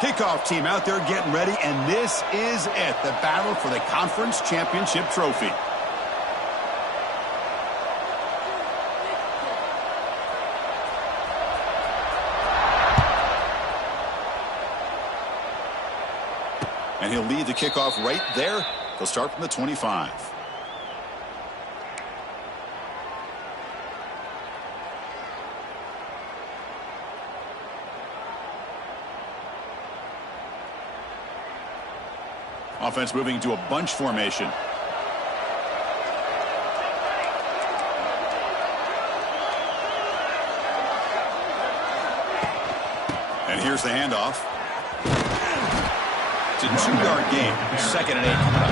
Kickoff team out there getting ready, and this is it, the battle for the conference championship trophy. And he'll lead the kickoff right there. They'll start from the 25. Offense moving to a bunch formation. And here's the handoff. It's a 2-yard game. 2nd and 8 coming up.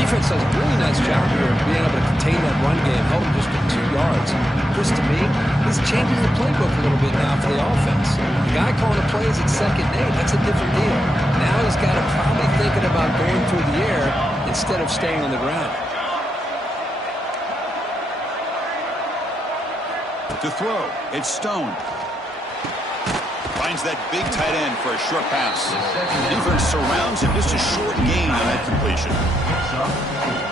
Defense does a really nice job here of being able to contain that run game, held him just for 2 yards. Chris, to me, he's changing the playbook a little bit now for the offense. The guy calling the plays at 2nd and 8, that's a different deal. Now he's got to probably thinking about going through the air instead of staying on the ground. To throw, it's Stone. Finds that big tight end for a short pass. Defense surrounds him, just a short gain on that completion.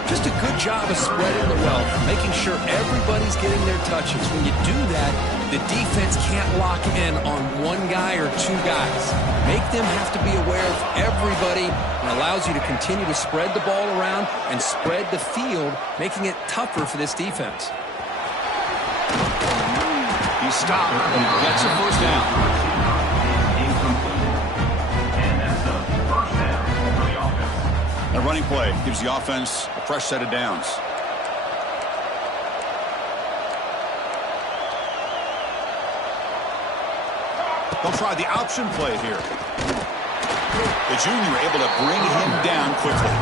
Just a good job of spreading the wealth, making sure everybody's getting their touches. When you do that, the defense can't lock in on one guy or 2 guys. Make them have to be aware of everybody, and allows you to continue to spread the ball around and spread the field, making it tougher for this defense. He stopped and gets a first down. A running play gives the offense a fresh set of downs. They'll try the option play here. The junior able to bring him down quickly.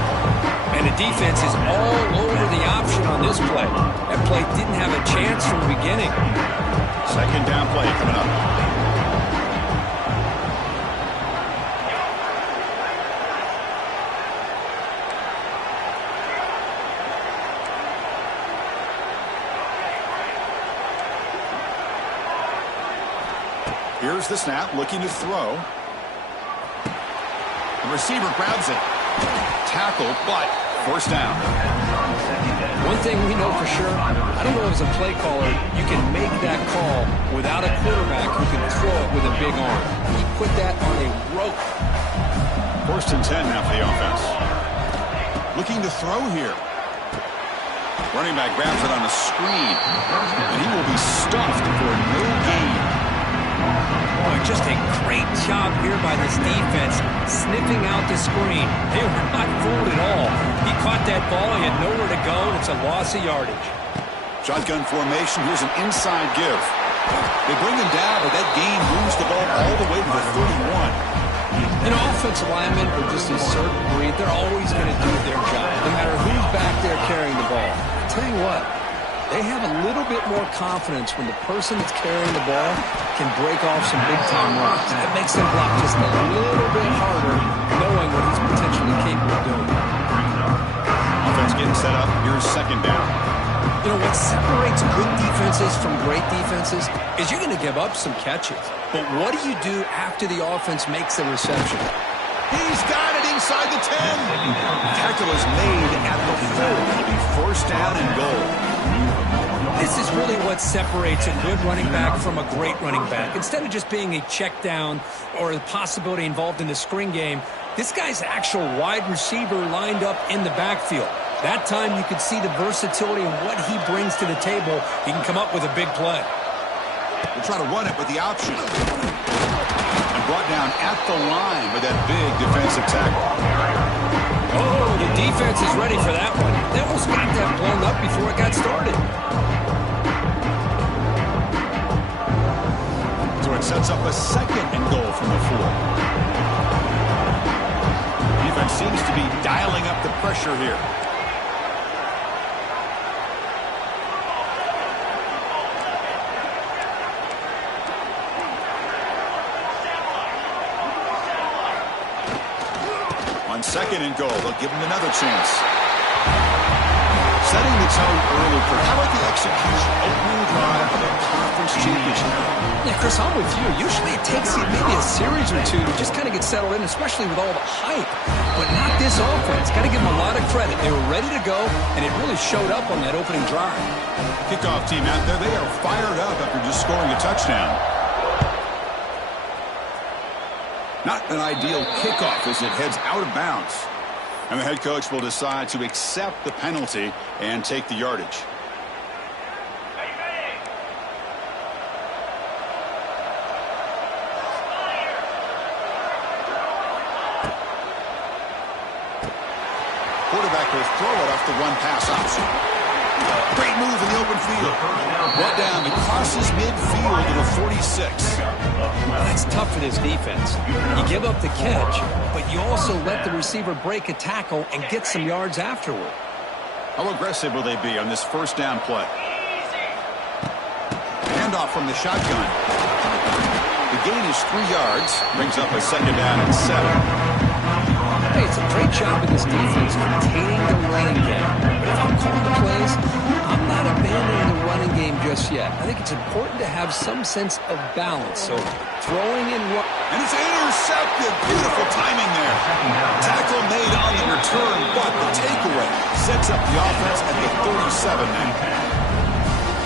And the defense is all over the option on this play. That play didn't have a chance from the beginning. 2nd down play coming up. Here's the snap, looking to throw. The receiver grabs it. Tackled, but forced down. One thing we know for sure, I don't know as a play caller, you can make that call without a quarterback who can throw it with a big arm. He put that on a rope. 1st and 10 now for the offense. Looking to throw here. Running back grabs it on a screen, and he will be stuffed for no gain. Boy, just a great job here by this defense, sniffing out the screen. They were not fooled at all. He caught that ball, he had nowhere to go, and it's a loss of yardage. Shotgun formation, here's an inside give. They bring him down, but that gain moves the ball all the way to the 31. You know, offensive linemen are just a certain breed. They're always going to do their job, no matter who's back there carrying the ball. I'll tell you what, they have a little bit more confidence when the person that's carrying the ball can break off some big-time runs. That makes them block just a little bit harder, knowing what he's potentially capable of doing. Offense getting set up. Here's 2nd down. You know, what separates good defenses from great defenses is you're going to give up some catches. But what do you do after the offense makes the reception? He's got it inside the 10. Tackle is made at the 4. It'll be 1st down and goal. This is really what separates a good running back from a great running back. Instead of just being a check down or the possibility involved in the screen game, this guy's actual wide receiver lined up in the backfield. That time you could see the versatility and what he brings to the table. He can come up with a big play. We'll try to run it with the option. And brought down at the line with that big defensive tackle. Oh, the defense is ready for that one. They almost got that blown up before it got started. So it sets up a 2nd and goal from the 4. Defense seems to be dialing up the pressure here. On 2nd and goal, they'll give him another chance. setting the tone early. How about the execution? Opening drive of a conference championship. Yeah, Chris, I'm with you. Usually it takes you maybe a series or two to just kind of get settled in, especially with all the hype. But not this offense. Got to give them a lot of credit. They were ready to go, and it really showed up on that opening drive. Kickoff team out there, they are fired up after just scoring a touchdown. Not an ideal kickoff as it heads out of bounds. And the head coach will decide to accept the penalty and take the yardage. Quarterback will throw it off the run-pass option. Great move in the open field. Brought down. It crosses midfield at a 46. That's tough for this defense. You give up the catch, but you also let the receiver break a tackle and get some yards afterward. How aggressive will they be on this first down play? Handoff from the shotgun. The gain is 3 yards. Brings up a second down and 7. Hey, it's a great job of this defense containing the running game. But if I'm calling the plays, I'm not abandoning the running game just yet. I think it's important to have some sense of balance. So throwing in one. And it's intercepted. Beautiful timing there. Tackle made on the return, but the takeaway sets up the offense at the 37 now.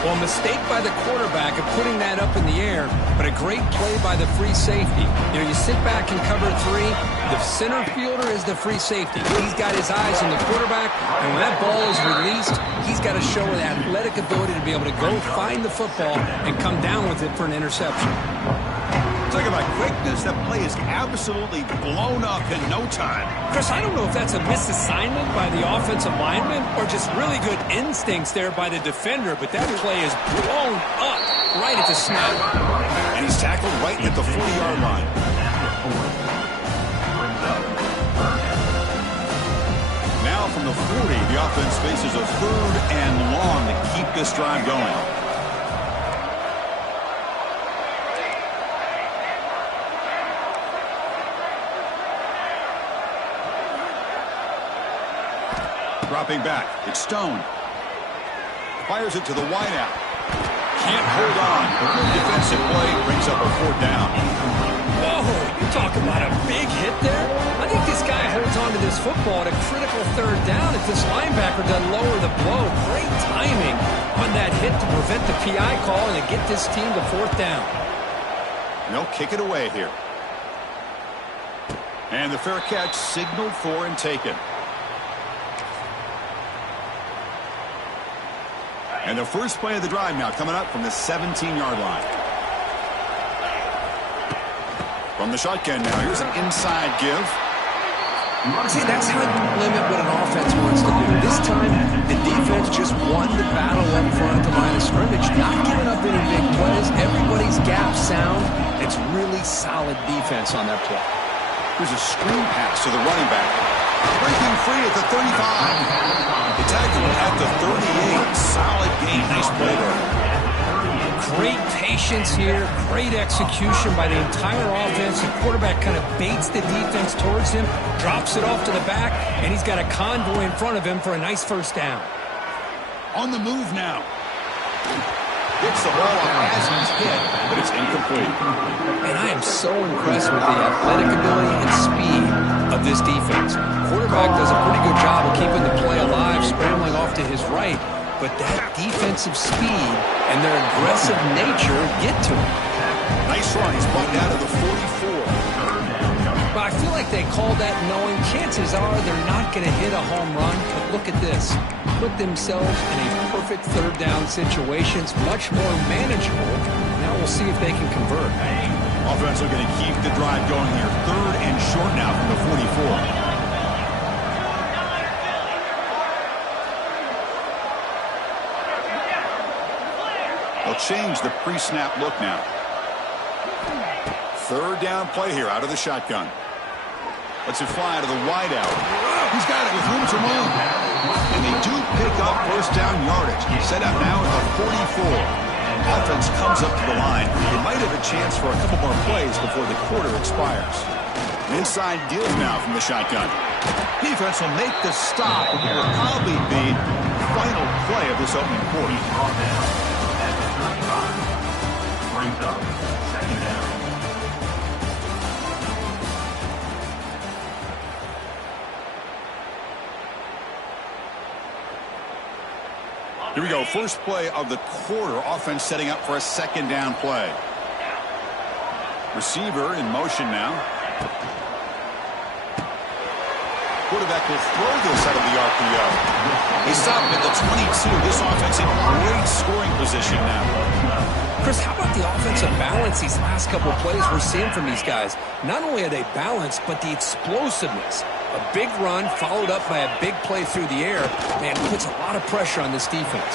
Well, a mistake by the quarterback of putting that up in the air, but a great play by the free safety. You know, you sit back and cover 3. The center fielder is the free safety. He's got his eyes on the quarterback, and when that ball is released, he's got to show an athletic ability to be able to go find the football and come down with it for an interception. Talk about quickness. That play is absolutely blown up in no time. Chris, I don't know if that's a misassignment by the offensive lineman or just really good instincts there by the defender, but that play is blown up right at the snap. And he's tackled right at the 40-yard line. Now from the 40, the offense faces a 3rd and long to keep this drive going. Dropping back. It's Stone. Fires it to the wideout. Can't hold on. Good defensive play brings up a 4th down. Whoa, you talk about a big hit there? I think this guy holds on to this football at a critical 3rd down if this linebacker doesn't lower the blow. Great timing on that hit to prevent the PI call and to get this team to 4th down. And they'll kick it away here. And the fair catch signaled for and taken. And the first play of the drive now coming up from the 17-yard line. From the shotgun now, here's an inside give. See, that's how you limit what an offense wants to do. This time, the defense just won the battle up front at the line of scrimmage, not giving up any big plays. Everybody's gap sound. It's really solid defense on that play. Here's a screen pass to the running back. Breaking free at the 35. The tackle at the 38. Solid game. Nice play there. Great patience here. Great execution by the entire offense. The quarterback kind of baits the defense towards him, drops it off to the back, and he's got a convoy in front of him for a nice first down. On the move now. Gets the ball as he's hit, but it's incomplete. And I am so impressed with the athletic ability and speed of this defense. Quarterback does a pretty good job of keeping the play alive, scrambling off to his right, but that defensive speed and their aggressive nature get to him. Nice run. He's brought down to the 44. But I feel like they called that knowing chances are they're not going to hit a home run. But look at this. Put themselves in a perfect 3rd down situation. It's much more manageable. Now we'll see if they can convert. Offense are going to keep the drive going here. 3rd and short now from the 44. They'll change the pre-snap look now. 3rd down play here out of the shotgun. Lets it fly to the wideout. He's got it with room to move. And they do pick up first down yardage. Set up now at the 44. Offense comes up to the line. They might have a chance for a couple more plays before the quarter expires. An inside deal now from the shotgun. Defense will make the stop. It will probably be final play of this opening quarter. Brings up second down. Here we go. First play of the quarter. Offense setting up for a second down play. Receiver in motion now. Quarterback will throw this out of the RPO. He's stopped at the 22. This offense in great scoring position now. Chris, how about the offensive balance these last couple of plays we're seeing from these guys? Not only are they balanced, but the explosiveness. A big run followed up by a big play through the air. Man, puts a lot of pressure on this defense.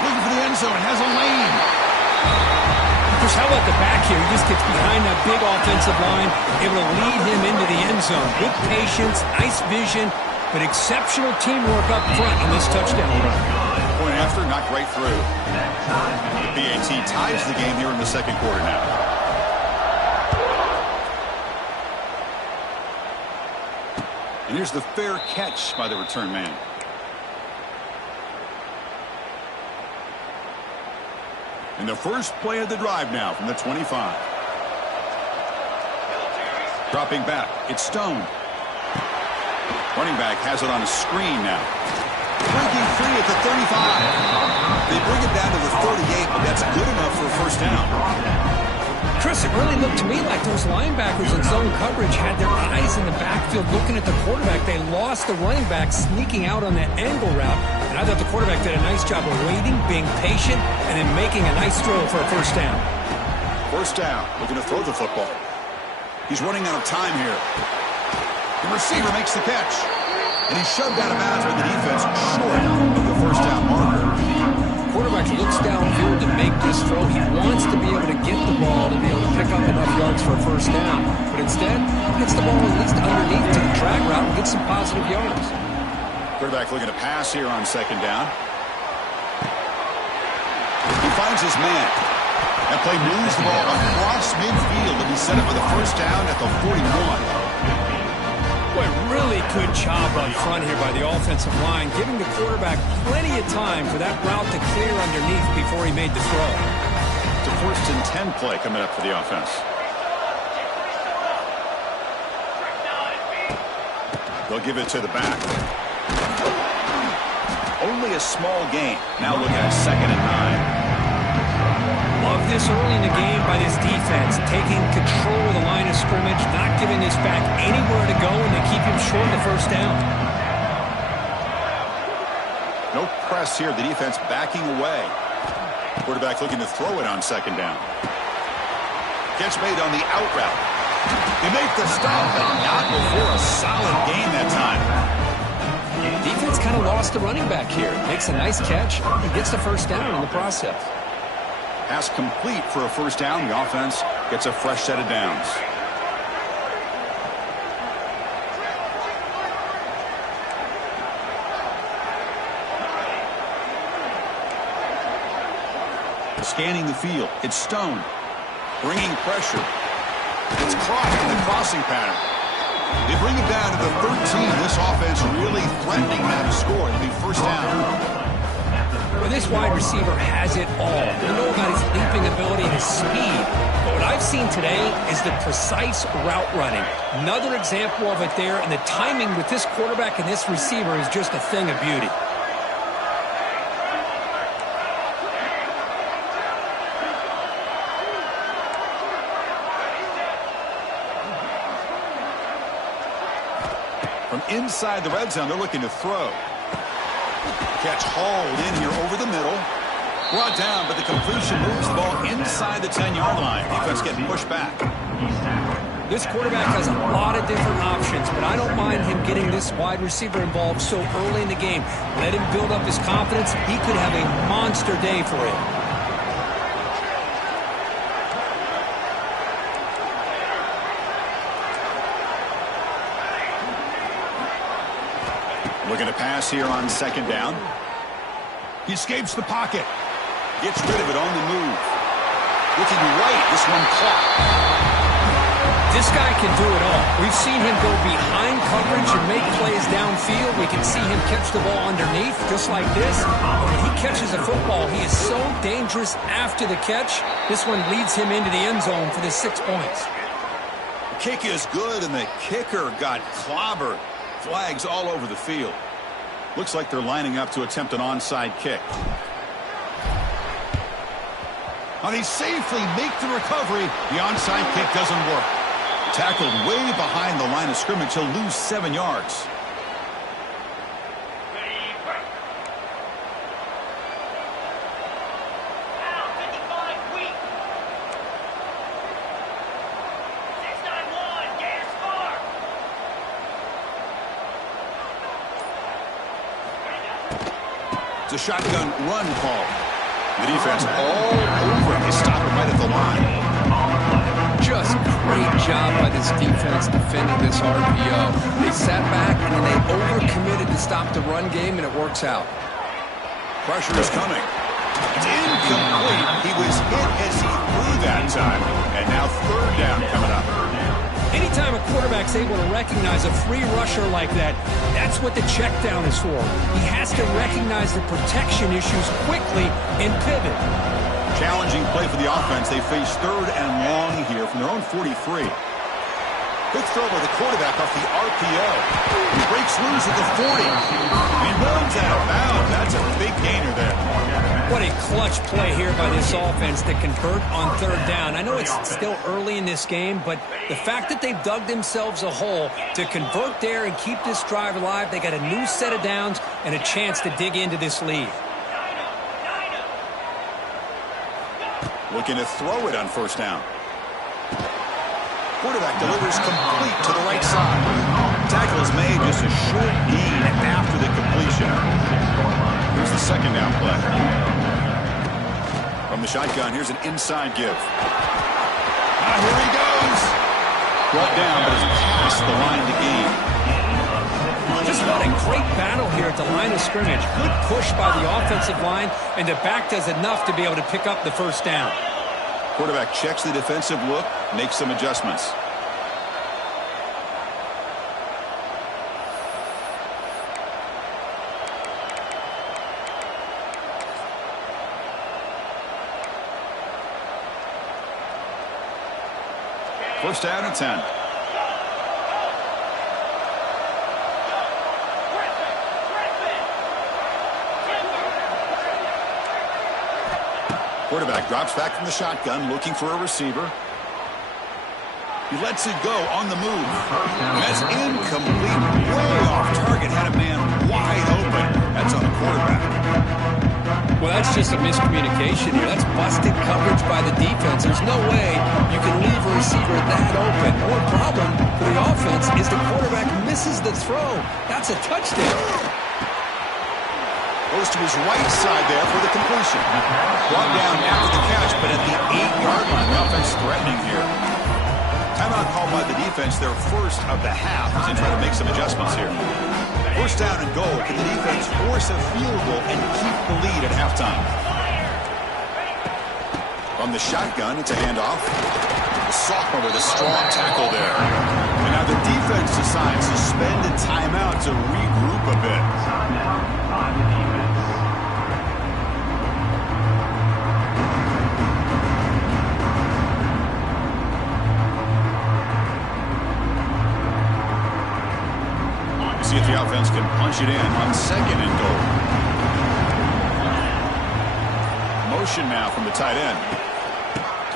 Looking for the end zone. Has a lane. Chris, how about the back here? He just gets behind that big offensive line, able to lead him into the end zone. Good patience, nice vision, but exceptional teamwork up front on this touchdown run. Point after, knocked right through. The BAT ties the game here in the second quarter now. And here's the fair catch by the return man. And the first play of the drive now from the 25. Dropping back, it's Stone. Running back has it on a screen now. Breaking free at the 35. They bring it down to the 38, but that's good enough for a first down. Chris, it really looked to me like those linebackers in zone coverage had their eyes in the backfield looking at the quarterback. They lost the running back sneaking out on that angle route. And I thought the quarterback did a nice job of waiting, being patient, and then making a nice throw for a first down. First down, looking to throw the football. He's running out of time here. The receiver makes the catch. And he's shoved out of bounds with the defense short of the first down marker. Quarterback looks downfield to make this throw. He wants to be able to get the ball to be able to pick up enough yards for a first down. But instead, he gets the ball at least underneath to the drag route and gets some positive yards. Quarterback looking to pass here on second down. He finds his man. That play moves the ball across midfield, and he set it for the first down at the 41. Boy, really good job up front here by the offensive line, giving the quarterback plenty of time for that route to clear underneath before he made the throw. It's a first and 10 play coming up for the offense. They'll give it to the back. Only a small gain. Now looking at second and 9. Love this early in the game by this defense, taking control of the line of scrimmage, not giving this back anywhere to go, and they keep him short of the first down. No press here. The defense backing away. Quarterback looking to throw it on second down. Catch made on the out route. He makes the stop, but not before a solid gain that time. Defense kind of lost the running back here. Makes a nice catch and gets the first down in the process. Pass complete for a first down. The offense gets a fresh set of downs. Scanning the field. It's Stone. Bringing pressure. It's caught in the crossing pattern. They bring it down to the 13. This offense really threatening now to score. It'll be first down. Well, this wide receiver has it all. We know about his leaping ability and his speed. But what I've seen today is the precise route running. Another example of it there, and the timing with this quarterback and this receiver is just a thing of beauty. From inside the red zone, they're looking to throw. Catch hauled in here over the middle. Brought down, but the completion moves the ball inside the 10-yard line. Defense getting pushed back. This quarterback has a lot of different options, but I don't mind him getting this wide receiver involved so early in the game. Let him build up his confidence. He could have a monster day for him. Looking to pass here on second down. He escapes the pocket. Gets rid of it on the move. Looking right. This one caught. This guy can do it all. We've seen him go behind coverage and make plays downfield. We can see him catch the ball underneath, just like this. When he catches a football, he is so dangerous after the catch. This one leads him into the end zone for the 6 points. The kick is good, and the kicker got clobbered. Flags all over the field. Looks like they're lining up to attempt an onside kick. And he safely makes the recovery. The onside kick doesn't work. Tackled way behind the line of scrimmage. He'll lose 7 yards. It's a shotgun run call. The defense all over him. They stop him right at the line. Just great job by this defense defending this RPO. They sat back and then they overcommitted to stop the run game, and it works out. Pressure is coming. It's incomplete. He was hit as he threw that time. And now 3rd down coming up. Anytime a quarterback's able to recognize a free rusher like that, that's what the check down is for. He has to recognize the protection issues quickly and pivot. Challenging play for the offense. They face 3rd and long here from their own 43. Quick throw by the quarterback off the RPO. He breaks loose at the 40. And he runs out of bounds. That's a big gainer there. What a clutch play here by this offense to convert on 3rd down. I know it's still early in this game, but the fact that they've dug themselves a hole to convert there and keep this drive alive, they got a new set of downs and a chance to dig into this lead. Looking to throw it on 1st down. Quarterback delivers complete to the right side. Tackle is made, just a short gain after the completion. Here's the 2nd down play. From the shotgun, here's an inside give. Here he goes. Brought down, but is past the line to gain. Just what a great battle here at the line of scrimmage. Good push by the offensive line, and the back does enough to be able to pick up the 1st down. Quarterback checks the defensive look, makes some adjustments. First down and 10. Quarterback drops back from the shotgun, looking for a receiver. He lets it go on the move. And that's incomplete. Way off target. Had a man wide open. That's on the quarterback. Well, that's just a miscommunication here. That's busted coverage by the defense. There's no way you can leave a receiver that open. One problem for the offense is the quarterback misses the throw. That's a touchdown. Goes to his right side there for the completion. Brought down after the catch, but at the 8-yard line. The offense threatening here. Timeout called by the defense, their first of the half, as they try to make some adjustments here. First down and goal. Can the defense force a field goal and keep the lead at halftime? From the shotgun, it's a handoff. The sophomore with a strong tackle there. And now the defense decides to spend a timeout to regroup a bit. See if the offense can punch it in on 2nd and goal. Motion now from the tight end.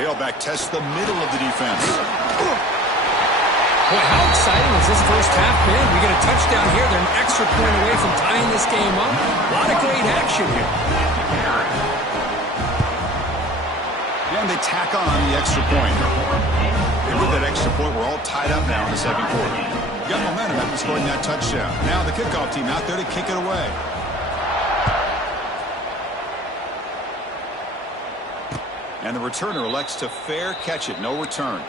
Tailback tests the middle of the defense. Boy, how exciting is this first half been? We get a touchdown here. They're an extra point away from tying this game up. A lot of great action here. And they tack on the extra point. And with that extra point, we're all tied up now in the 2nd quarter. Got momentum after scoring that touchdown. Now the kickoff team out there to kick it away. And the returner elects to fair catch it. No return.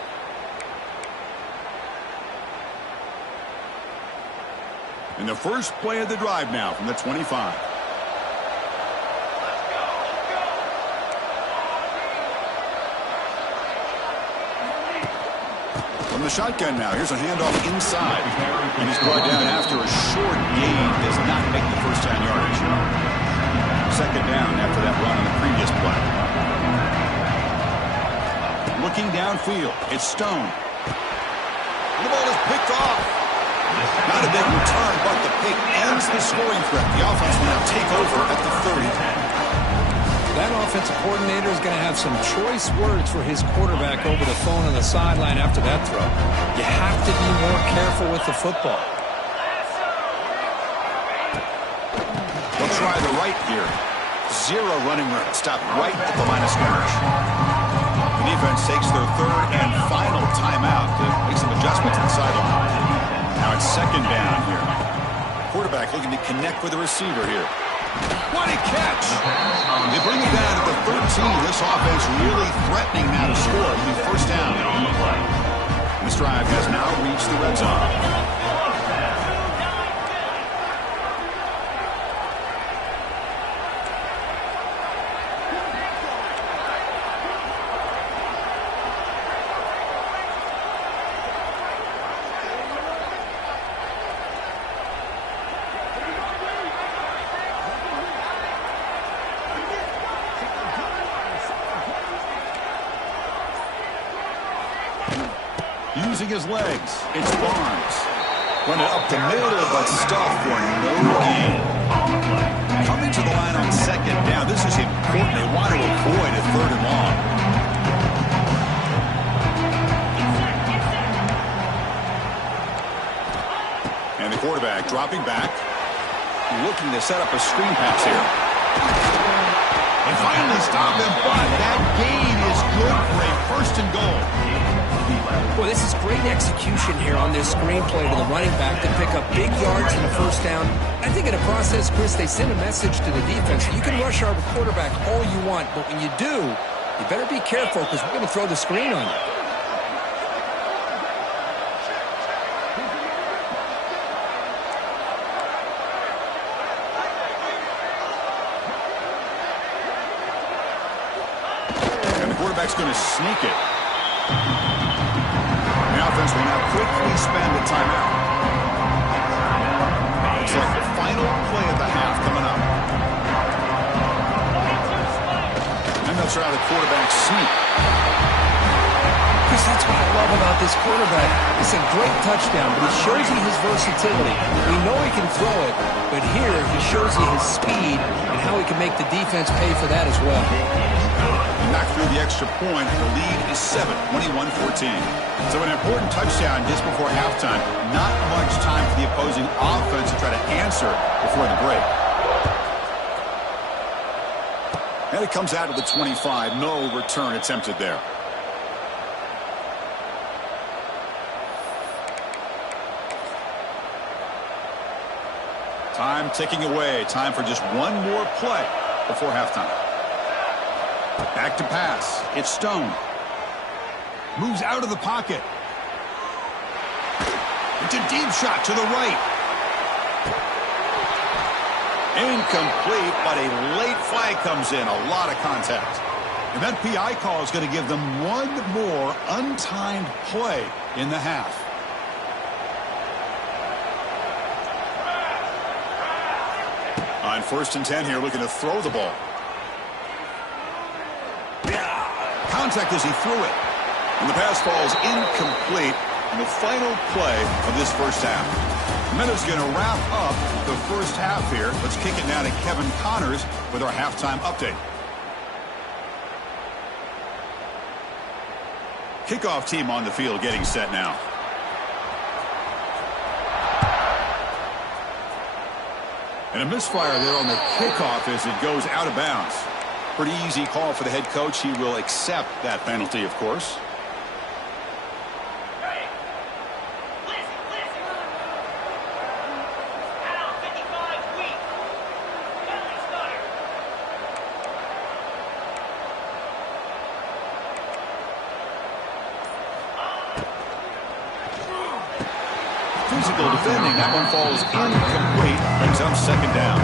And the first play of the drive now from the 25. From the shotgun now. Here's a handoff inside. And he's brought down after a short gain. Does not make the first down yardage. Second down after that run on the previous play. Looking downfield. It's Stone. The ball is picked off. Not a big return, but the pick ends the scoring threat. The offense will now take over at the 30. That offensive coordinator is going to have some choice words for his quarterback over the phone on the sideline after that throw. You have to be more careful with the football. They'll try the right here. Zero running room. Stop right at the line of scrimmage. The defense takes their third and final timeout to make some adjustments inside the line. Now it's second down here. Quarterback looking to connect with the receiver here. What a catch! They bring it down to the 13. This offense really threatening now to score. It'll be first down. This drive has now reached the red zone. Using his legs, it's Barnes. Run it up the middle, but stuffed for no gain. Coming to the line on second down. This is important. They want to avoid a third and long. And the quarterback dropping back, looking to set up a screen pass here. And finally stop him, but that gain is good for a first and goal. Well, this is great execution here on this screenplay to the running back to pick up big yards in the first down. I think in the process, Chris, they send a message to the defense. You can rush our quarterback all you want, but when you do, you better be careful because we're going to throw the screen on you. And the quarterback's going to sneak it. The offense will now quickly spend the timeout. Looks like the final play of the half coming up. And they'll try the quarterback sneak. Chris, that's what I love about this quarterback. It's a great touchdown, but it shows you his versatility. We know he can throw it, but here he shows you his speed and how he can make the defense pay for that as well. Back through the extra point, and the lead is 7, 21-14. So an important touchdown just before halftime. Not much time for the opposing offense to try to answer before the break. And it comes out of the 25. No return attempted there. Time ticking away. Time for just one more play before halftime. Back to pass. It's Stone. Moves out of the pocket. It's a deep shot to the right. Incomplete, but a late flag comes in. A lot of contact. And that PI call is going to give them one more untimed play in the half. On 1st and 10 here, looking to throw the ball. Contact as he threw it. And the pass falls incomplete in the final play of this first half. Meadows going to wrap up the first half here. Let's kick it now to Kevin Connors with our halftime update. Kickoff team on the field getting set now. And a misfire there on the kickoff as it goes out of bounds. Pretty easy call for the head coach. He will accept that penalty, of course. Physical defending. That one falls incomplete. Brings up second down.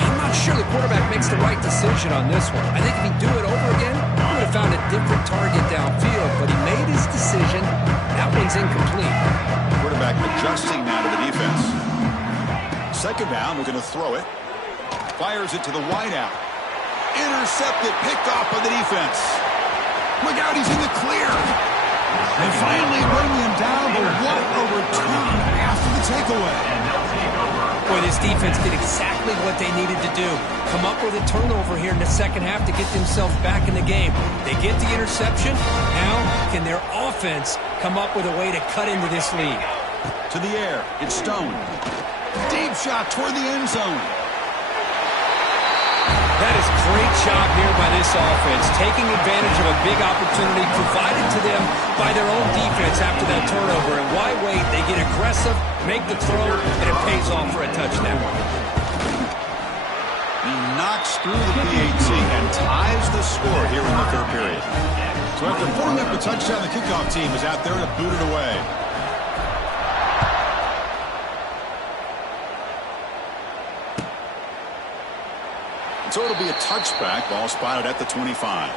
I'm not sure the quarterback makes the right decision on this one. I think if he do it over again, he would have have found a different target downfield, but he made his decision. That one's incomplete. Quarterback adjusting now to the defense. Second down, looking to throw it. Fires it to the wideout. Intercepted, picked off by the defense. Look out, he's in the clear. They finally bring him down, but what a return after the takeaway. Boy, this defense did exactly what they needed to do. Come up with a turnover here in the second half to get themselves back in the game. They get the interception. Now, can their offense come up with a way to cut into this lead? To the air, it's Stone. Deep shot toward the end zone. That is a great job here by this offense, taking advantage of a big opportunity provided to them by their own defense after that turnover. And why wait? They get aggressive, make the throw, and it pays off for a touchdown. He knocks through the PAT and ties the score here in the third period. So after pulling up a touchdown, the kickoff team is out there to boot it away. So it'll be a touchback. Ball spotted at the 25.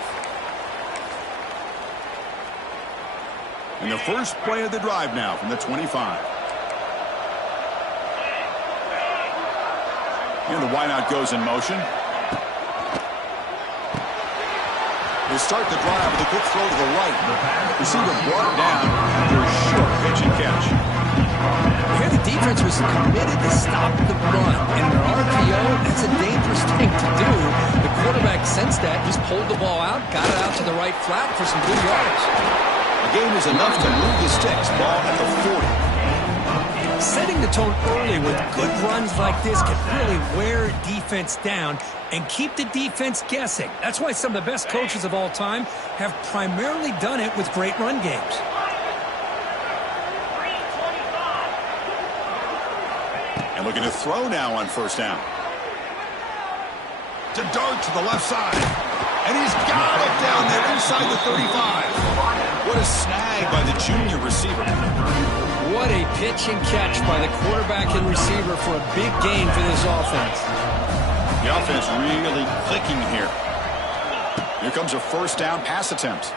And the first play of the drive now from the 25. And the wideout goes in motion. They start the drive with a quick throw to the right. Receiver brought down after a short pitch and catch. Here the defense was committed to stop the run. And in an RPO, that's a dangerous thing to do. The quarterback sensed that, just pulled the ball out, got it out to the right flat for some good yards. The game is enough to move the sticks. Ball at the 40. Setting the tone early with good runs like this can really wear defense down and keep the defense guessing. That's why some of the best coaches of all time have primarily done it with great run games. And looking to throw now on first down. To dart to the left side. And he's got it down there inside the 35. What a snag by the junior receiver. What a pitch and catch by the quarterback and receiver for a big gain for this offense. The offense really clicking here. Here comes a first down pass attempt.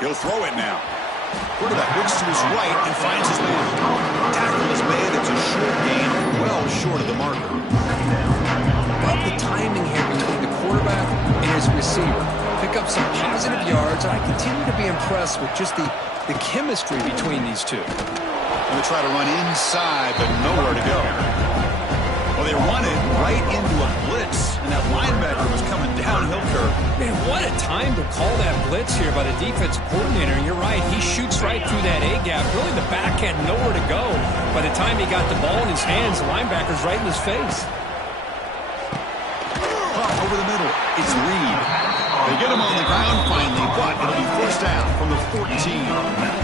He'll throw it now. Quarterback looks to his right and finds his man. Tackle is made. It's a short gain, well short of the marker. Love the timing here between the quarterback and his receiver. Pick up some positive yards, and I continue to be impressed with just the chemistry between these two. Going to try to run inside, but nowhere to go. Well, they run it right into a blitz, and that linebacker was coming downhill curve. Man, what a time to call that blitz here by the defensive coordinator. And you're right, he shoots right through that A-gap. Really, the back had nowhere to go. By the time he got the ball in his hands, the linebacker's right in his face. Over the middle, it's Reed. They get him on the ground finally, but it'll be first down from the 14.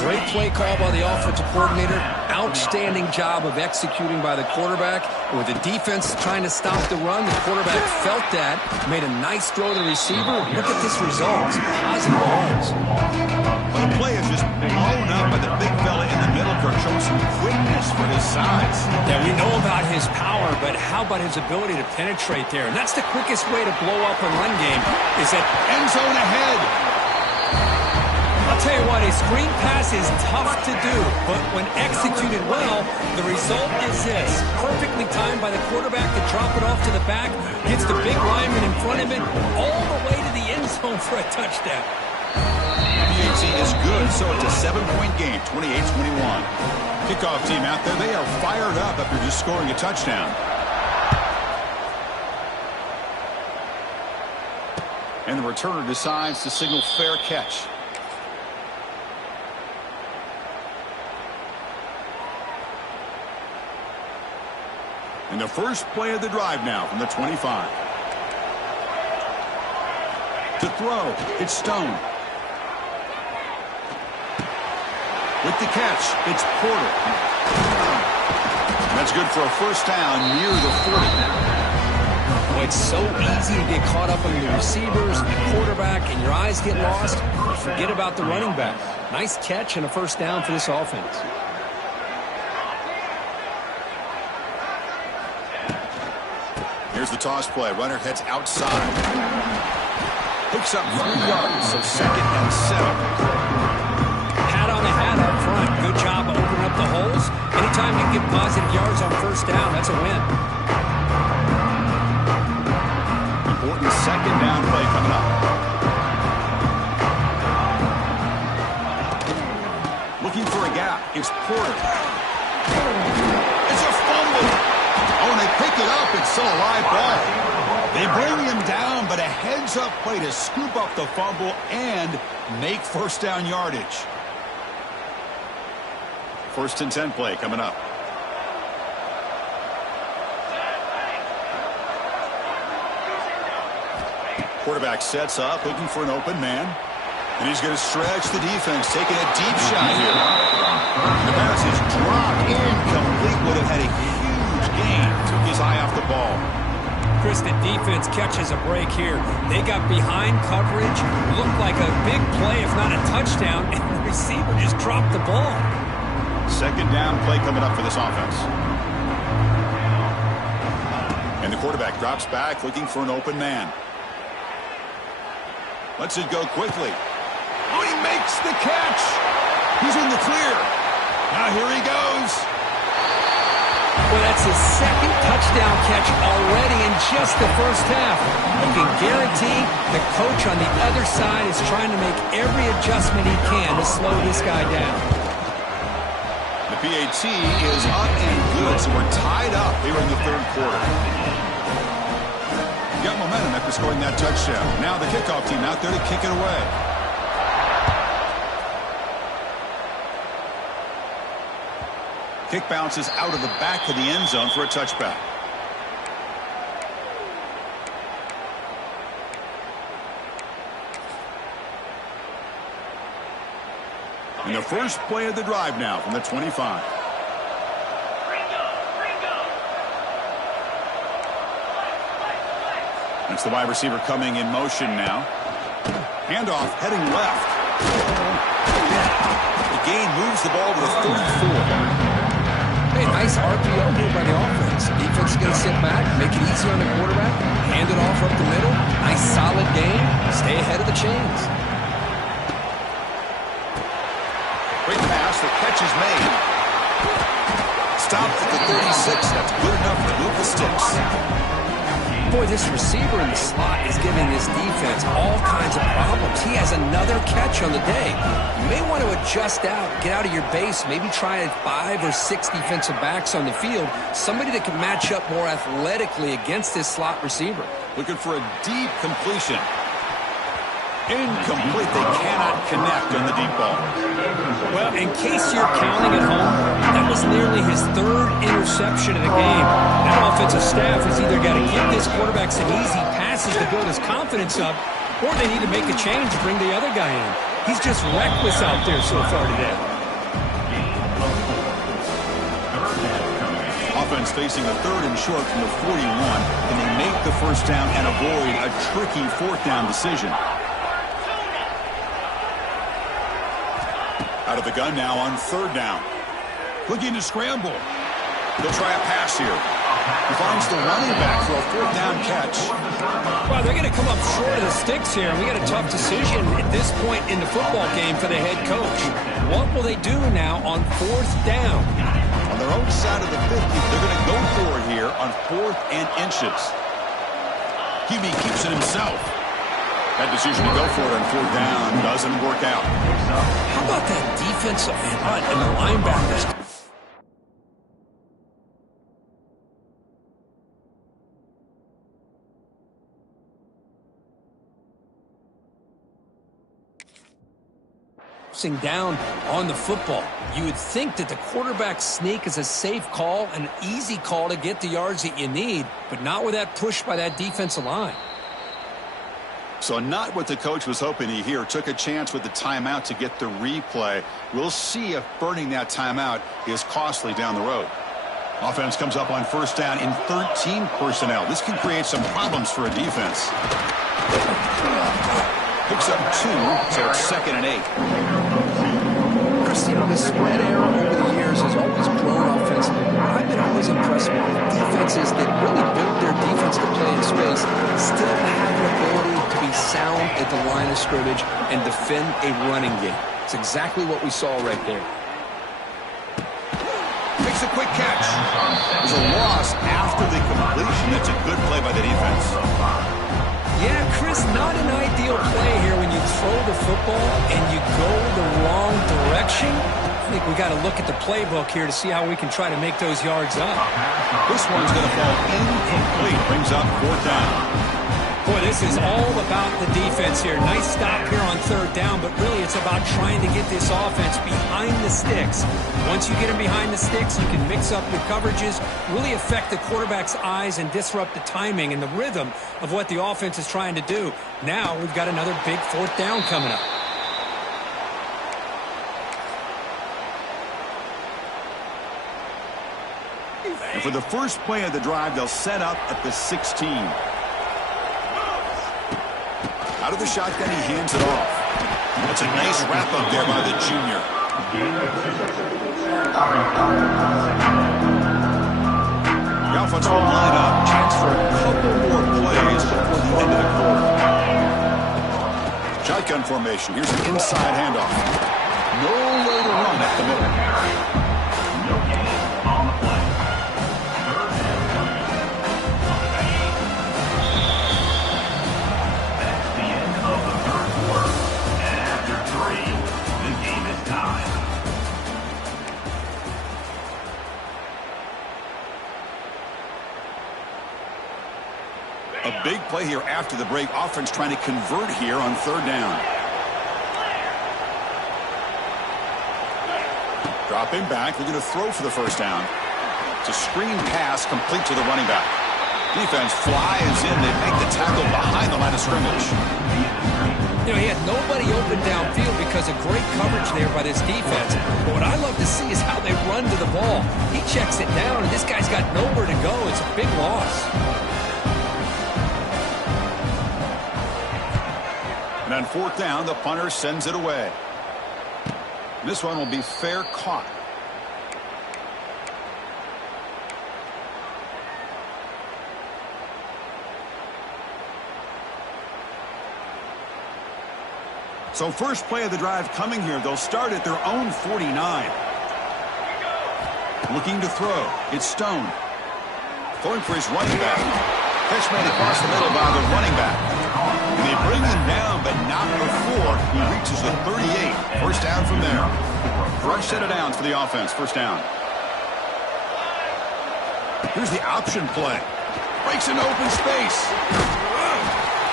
Great play call by the offensive coordinator. Outstanding job of executing by the quarterback. With the defense trying to stop the run, the quarterback felt that, made a nice throw to the receiver. Look at this result. Some positive yards. Well, the play is just blown up by the big fella in the middle. Kirk showing some quickness for his size. Yeah, we know about his power, but how about his ability to penetrate there? And that's the quickest way to blow up a run game, is that end zone ahead. I'll tell you what, a screen pass is tough to do, but when executed well, the result is this. Perfectly timed by the quarterback to drop it off to the back, gets the big lineman in front of it, all the way to the end zone for a touchdown. PAT is good, so it's a 7-point game, 28-21. Kickoff team out there, they are fired up after just scoring a touchdown. And the returner decides to signal fair catch. And the first play of the drive now from the 25. To throw, it's Stone. With the catch, it's Porter. That's good for a first down near the 40. Well, it's so easy to get caught up on the receivers, the quarterback, and your eyes get lost. Forget about the running back. Nice catch and a first down for this offense. Here's the toss play. Runner heads outside. Picks up 3 yards, so 2nd and 7. Hat on the hat up front. Good job of opening up the holes. Anytime you get positive yards on first down, that's a win. Important 2nd down play coming up. Looking for a gap. It's Porter. It's a fumble. Oh, and they pick it up. It's still a live ball. They bring him down, but a heads-up play to scoop up the fumble and make first down yardage. 1st and 10 play coming up. Quarterback sets up, looking for an open man. And he's going to stretch the defense, taking a deep shot here. The pass is dropped incomplete. Would have had a huge gain. Took his eye off the ball. Chris, the defense catches a break here. They got behind coverage. Looked like a big play, if not a touchdown. And the receiver just dropped the ball. 2nd down play coming up for this offense. And the quarterback drops back, looking for an open man. Lets it go quickly. Oh, he makes the catch. He's in the clear. Now here he goes. Well, that's his 2nd touchdown catch already in just the first half. You can guarantee the coach on the other side is trying to make every adjustment he can to slow this guy down. The PAT is up and good, so we're tied up here in the 3rd quarter. Got momentum after scoring that touchdown. Now the kickoff team out there to kick it away. Kick bounces out of the back of the end zone for a touchback. And the first play of the drive now from the 25. That's the wide receiver coming in motion now. Handoff heading left. The gain moves the ball to the 34. Hey, nice RPO here by the offense. Defense is going to sit back, make it easy on the quarterback, hand it off up the middle. Nice solid game. Stay ahead of the chains. Great pass. The catch is made. Stopped at the 36. That's good enough to move the sticks. Boy, this receiver in the slot is giving this defense all kinds of problems. He has another catch on the day. You may want to adjust out, get out of your base, maybe try 5 or 6 defensive backs on the field, somebody that can match up more athletically against this slot receiver. Looking for a deep completion. Incomplete. They cannot connect on the deep ball. Well, in case you're counting at home, that was nearly his 3rd interception of the game. That offensive staff has either got to give this quarterback some easy passes to build his confidence up, or they need to make a change to bring the other guy in. He's just reckless out there so far today. Offense facing a 3rd and short from the 41, and they make the first down and avoid a tricky 4th down decision. Out of the gun now on 3rd down. Looking to scramble. They'll try a pass here. He finds the running back for a 4th down catch. Well, they're going to come up short of the sticks here, and we got a tough decision at this point in the football game for the head coach. What will they do now on 4th down? On their own side of the 50, they're going to go for it here on 4th and inches. QB keeps it himself. That decision to go for it on 4th down doesn't work out. How about that defensive front and the linebackers? Down on the football. You would think that the quarterback sneak is a safe call, an easy call to get the yards that you need, but not with that push by that defensive line. So not what the coach was hoping to hear. Took a chance with the timeout to get the replay. We'll see if burning that timeout is costly down the road. Offense comes up on 1st down in 13 personnel. This can create some problems for a defense. Picks up 2, so it's 2nd and 8. Chris, you know, the spread era over the years has always grown offensively. I've been always impressed with defenses that really build their defense to play in space, still have an ability to be sound at and defend a running game. It's exactly what we saw right there. Makes a quick catch. There's a loss after the completion. That's a good play by the defense. Yeah, Chris, not an ideal play here when you throw the football and you go the wrong direction. I think we got to look at the playbook here to see how we can try to make those yards up. This one's going to fall incomplete. Brings up 4th down. Boy, this is all about the defense here. Nice stop here on 3rd down, but really it's about trying to get this offense behind the sticks. Once you get them behind the sticks, you can mix up your coverages, really affect the quarterback's eyes and disrupt the timing and the rhythm of what the offense is trying to do. Now we've got another big 4th down coming up. And for the first play of the drive, they'll set up at the 16. Out of the shotgun, he hands it off. That's a nice wrap-up there by the junior. The offense will line up. Chance for a couple more plays before the end of the quarter. Shotgun formation. Here's an inside handoff. No way to run at the middle. A big play here after the break. Offense trying to convert here on 3rd down. Dropping back. They're going to throw for the 1st down. It's a screen pass complete to the running back. Defense flies in. They make the tackle behind the line of scrimmage. You know, he had nobody open downfield because of great coverage there by this defense. But what I love to see is how they run to the ball. He checks it down, and this guy's got nowhere to go. It's a big loss. And on 4th down, the punter sends it away. This one will be fair caught. So first play of the drive coming here. They'll start at their own 49. Looking to throw. It's Stone. Throwing for his running back. Catch made across the middle by the running back. And they bring him down, but not before he reaches the 38. 1st down from there. Fresh set of downs for the offense. 1st down. Here's the option play. Breaks into open space.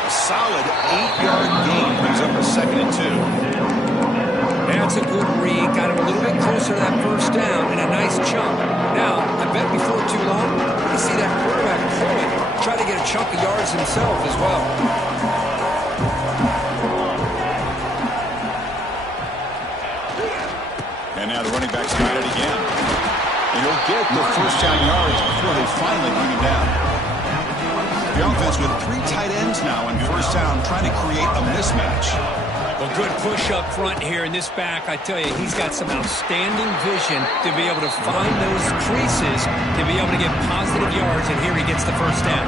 A solid 8-yard gain brings up a 2nd and 2. That's a good read. Got him a little bit closer to that 1st down and a nice chunk. Now, I bet before too long, you see that quarterback pull it, try to get a chunk of yards himself as well. And now the running back's got it again. And he'll get the 1st down yards before they finally bring him down. The offense with 3 tight ends now on 1st down, trying to create a mismatch. Well, good push up front here in this back. I tell you, he's got some outstanding vision to be able to find those creases, to be able to get positive yards, and here he gets the 1st down.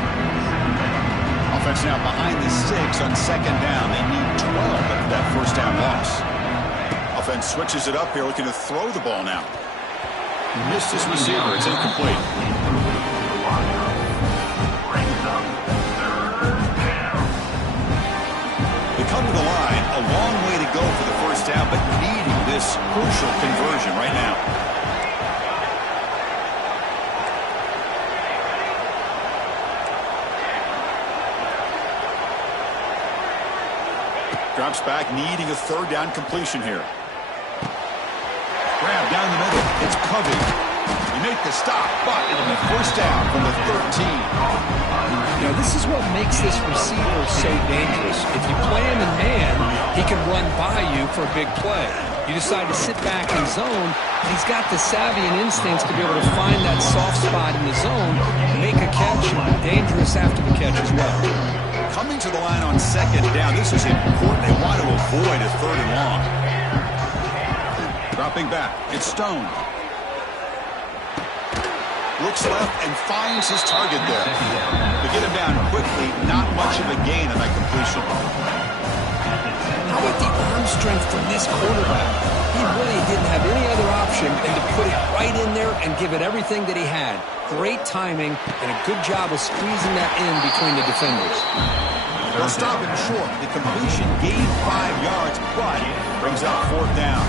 Offense now behind the 6 on 2nd down. They need 12 after that 1st down loss. Offense switches it up here, looking to throw the ball now. Missed his receiver. It's incomplete. They come to the line. A long way to go for the 1st down, but needing this crucial conversion right now. Drops back, needing a 3rd down completion here. Grab down the middle. It's Covey. He make the stop, but it'll be 1st down from the 13. You know, this is what makes this receiver so dangerous. If you play him in man, he can run by you for a big play. You decide to sit back in zone, he's got the savvy and instincts to be able to find that soft spot in the zone, make a catch, dangerous after the catch as well. Coming to the line on 2nd down. This is important. They want to avoid a 3rd and long. Dropping back. It's Stone. Looks left and finds his target there. To get him down quickly, not much of a gain on that completion. How about the this quarterback, he really didn't have any other option than to put it right in there and give it everything that he had. Great timing and a good job of squeezing that in between the defenders. They'll stop him short. The completion gained 5 yards, but brings up 4th down.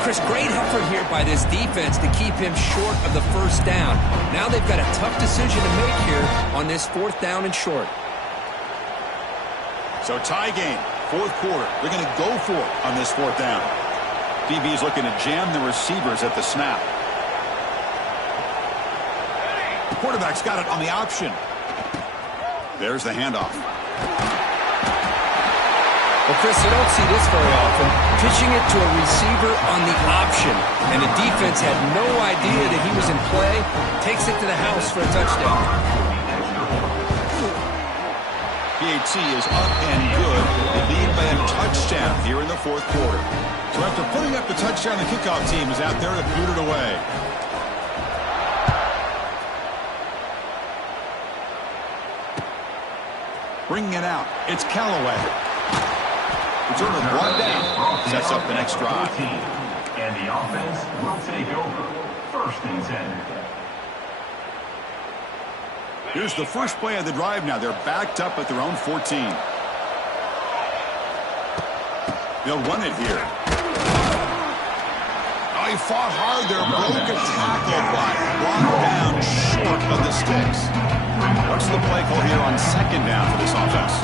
Chris, great effort here by this defense to keep him short of the 1st down. Now they've got a tough decision to make here on this 4th down and short. So tie game, 4th quarter. They're going to go for it on this 4th down. DB is looking to jam the receivers at the snap. The quarterback's got it on the option. There's the handoff. Well, Chris, you don't see this very often. Pitching it to a receiver on the option, and the defense had no idea that he was in play. Takes it to the house for a touchdown. PAT is up and good. They lead by a touchdown here in the 4th quarter. So after putting up the touchdown, the kickoff team is out there to boot it away. Bringing it out, it's Callaway. Return of 1 down. Sets up the next drive. And the offense will take over. 1st and 10. Here's the first play of the drive now. They're backed up at their own 14. They'll run it here. Oh, he fought hard there. Broke a tackle, but brought down short of the sticks. What's the play call here on 2nd down for this offense?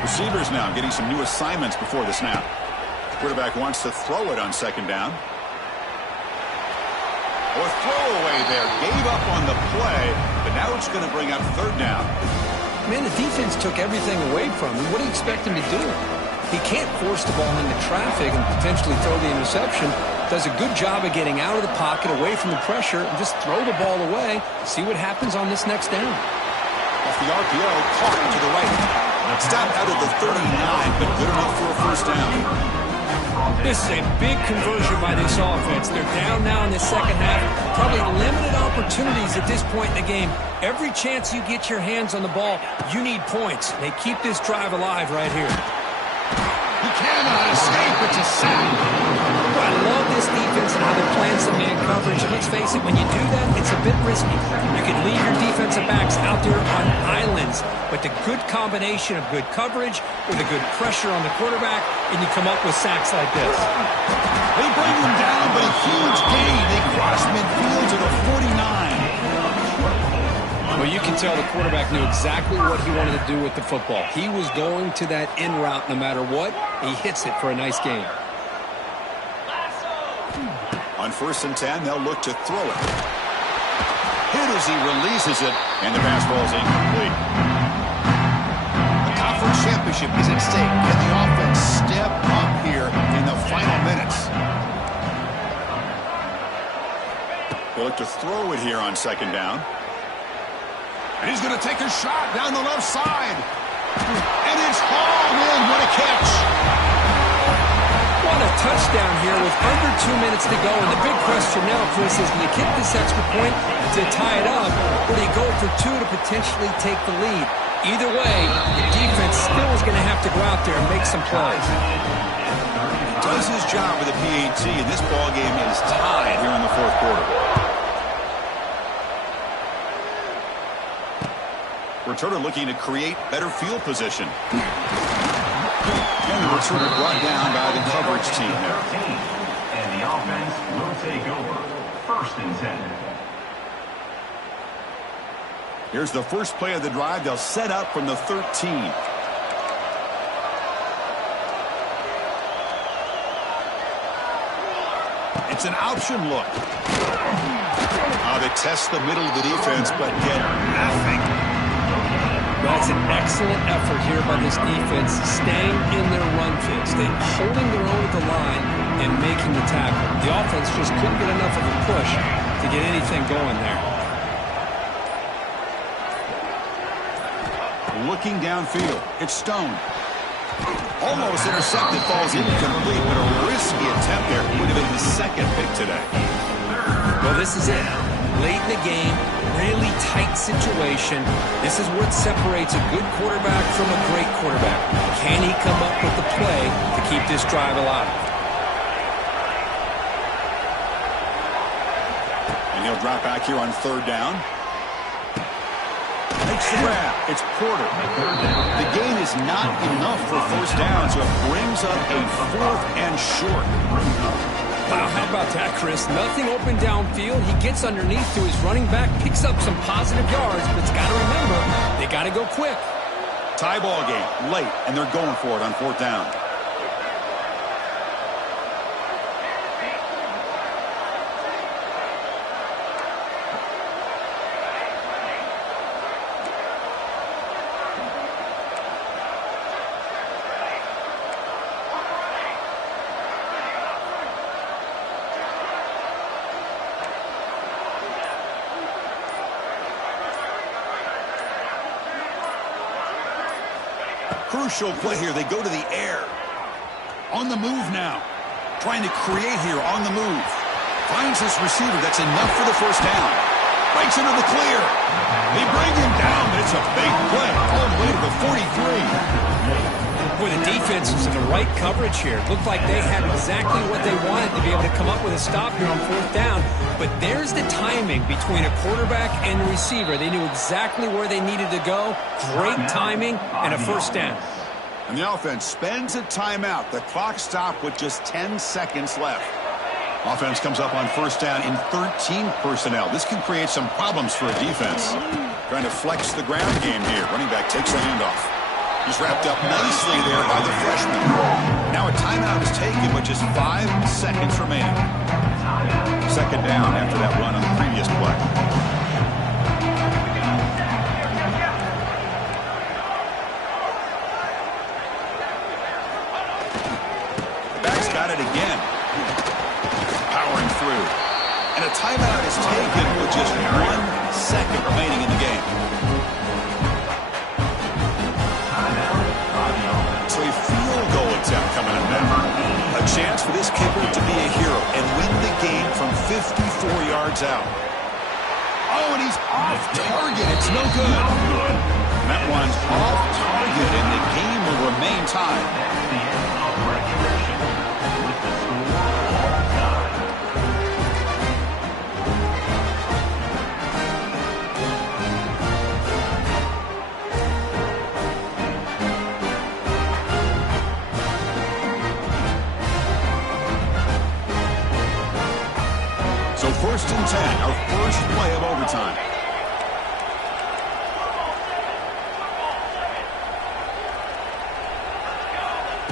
Receivers now getting some new assignments before the snap. Quarterback wants to throw it on 2nd down. Or throwaway there. Gave up on the play, but now it's going to bring up 3rd down. Man, the defense took everything away from him. What do you expect him to do? He can't force the ball into traffic and potentially throw the interception. Does a good job of getting out of the pocket, away from the pressure, and just throw the ball away. See what happens on this next down. Off the RPO, caught to the right. Stop out of the 39, but good enough for a 1st down. This is a big conversion by this offense. They're down now in the 2nd half. Probably limited opportunities at this point in the game. Every chance you get your hands on the ball, you need points. They keep this drive alive right here. He cannot escape. It's a sack. I love this defense and how they're playing some man coverage. Let's face it, when you do that, it's a bit risky. You can leave your defensive backs out there on islands, but the good combination of good coverage with a good pressure on the quarterback, and you come up with sacks like this. They bring him down, but a huge gain. They cross midfield to the 49. Well, you can tell the quarterback knew exactly what he wanted to do with the football. He was going to that in route no matter what. He hits it for a nice gain. On 1st and 10, they'll look to throw it. Hit as he releases it, and the pass ball is incomplete. The conference championship is at stake. Can the offense step up here in the final minutes? They'll look to throw it here on 2nd down. And he's going to take a shot down the left side. And it's hauled in. What a catch. What a touchdown here with under 2 minutes to go. And the big question now, Chris, is do you kick this extra point to tie it up, or do you go for 2 to potentially take the lead? Either way, the defense still is going to have to go out there and make some plays. Does his job with the PAT, and this ball game is tied here in the 4th quarter. Returner looking to create better field position. And the returner brought down by the coverage team there. And the offense will take over. 1st and 10. Here's the first play of the drive. They'll set up from the 13. It's an option look. They test the middle of the defense, but get nothing. That's an excellent effort here by this defense, staying in their run fix. They're holding their own at the line and making the tackle. The offense just couldn't get enough of a push to get anything going there. Looking downfield, it's Stone. Almost intercepted, falls incomplete, but a risky attempt there. Would have been the 2nd pick today. Well, this is it. Late in the game, really tight situation. This is what separates a good quarterback from a great quarterback. Can he come up with the play to keep this drive alive? And he'll drop back here on third down. Makes the grab. It's Porter. The gain is not enough for first down, so it brings up a 4th and short. Wow, how about that, Chris? Nothing open downfield. He gets underneath to his running back, picks up some positive yards, but it's got to remember, they got to go quick. Tie ball game, late, and they're going for it on 4th down. Crucial play here. They go to the air. On the move now. Trying to create here on the move. Finds his receiver. That's enough for the first down. Breaks into the clear. They bring him down, but it's a big play. All the way to the 43. Boy, the defense was in the right coverage here. Looked like they had exactly what they wanted to be able to come up with a stop here on 4th down. But there's the timing between a quarterback and the receiver. They knew exactly where they needed to go. Great timing and a first down. And the offense spends a timeout. The clock stopped with just 10 seconds left. Offense comes up on first down in 13 personnel. This can create some problems for a defense. Trying to flex the ground game here. Running back takes the handoff. He's wrapped up nicely there by the freshman. Now a timeout is taken with just 5 seconds remaining. Second down after that run on the previous play. The back's got it again. Powering through. And a timeout is taken with just 1 second remaining in the game. So a field goal attempt coming up now. A chance for this kicker to be a hero and win the game from 54 yards out. Oh, and he's off target. It's no good. And that one's off target, and the game will remain tied. That's the end of regulation with the score all tied. So 1st and 10, our first play of overtime.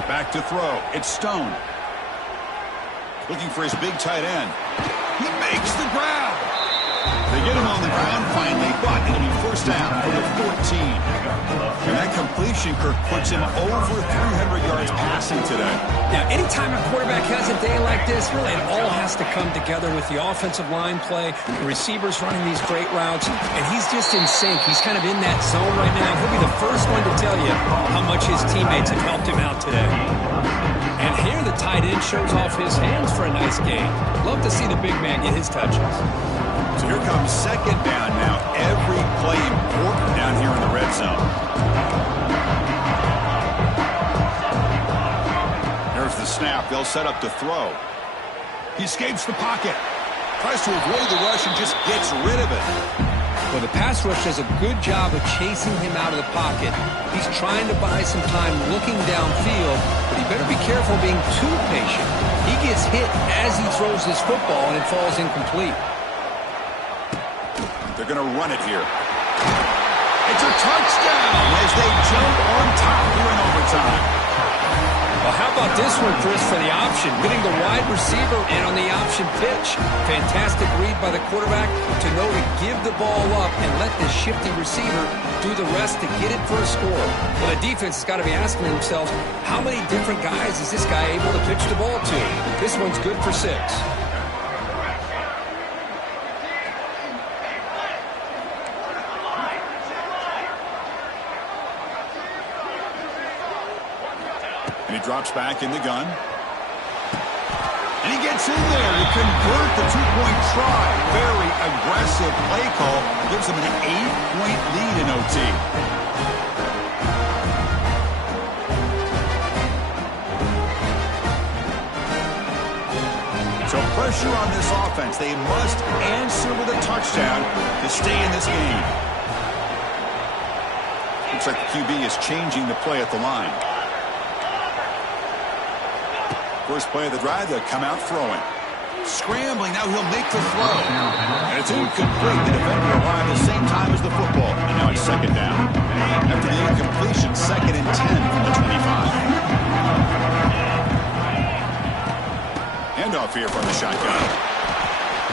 Back to throw. It's Stone. Looking for his big tight end. He makes the grab. They get him on the ground finally, but it'll be first down for the 14. And that completion, Kirk, puts him over 300 yards passing today. Now, anytime a quarterback has a day like this, really it all has to come together with the offensive line play, the receivers running these great routes, and he's just in sync. He's kind of in that zone right now. He'll be the first one to tell you how much his teammates have helped him out today. And here the tight end shows off his hands for a nice gain. Love to see the big man get his touches. So here comes second down now. Every play important down here in the red zone. There's the snap. They'll set up to throw. He escapes the pocket. Tries to avoid the rush and just gets rid of it. Well, the pass rush does a good job of chasing him out of the pocket. He's trying to buy some time looking downfield, but he better be careful being too patient. He gets hit as he throws this football, and it falls incomplete. They're going to run it here. It's a touchdown as they jump on top here in overtime. Well, how about this one, Chris, for the option? Getting the wide receiver in on the option pitch. Fantastic read by the quarterback to know to give the ball up and let the shifty receiver do the rest to get it for a score. Well, the defense has got to be asking themselves, how many different guys is this guy able to pitch the ball to? This one's good for 6. And he drops back in the gun. And he gets in there to convert the two-point try. Very aggressive play call. Gives him an 8-point lead in OT. So pressure on this offense. They must answer with a touchdown to stay in this game. Looks like the QB is changing the play at the line. First play of the drive, they'll come out throwing. Scrambling, now he'll make the throw. And it's incomplete. The defender arrived at the same time as the football. And now it's second down. After the incompletion, 2nd and 10 from the 25. Handoff here from the shotgun.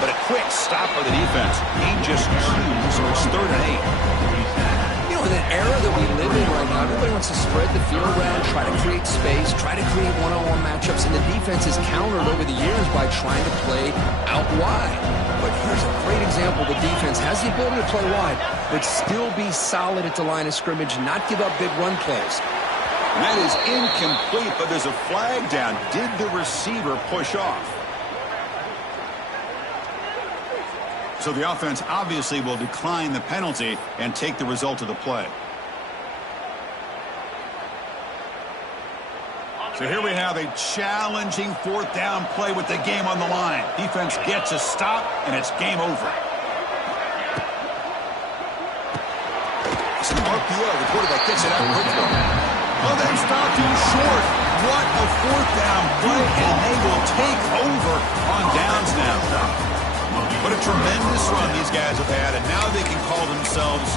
But a quick stop by the defense. He just chews, so it's 3rd and 8. You know, in an era that we live in right now, everybody wants to spread the field around, try to create space, try to create one-on-one matchups, and the defense has countered over the years by trying to play out wide. But here's a great example. The defense has the ability to play wide, but still be solid at the line of scrimmage, not give up big run plays. And that is incomplete, but there's a flag down. Did the receiver push off? So the offense obviously will decline the penalty and take the result of the play. So here we have a challenging 4th down play with the game on the line. Defense gets a stop, and it's game over. It's an RPO. The quarterback gets it out quickly. Oh, they stopped him short. What a 4th down play, and they will take over on downs now. What a tremendous run these guys have had, and now they can call themselves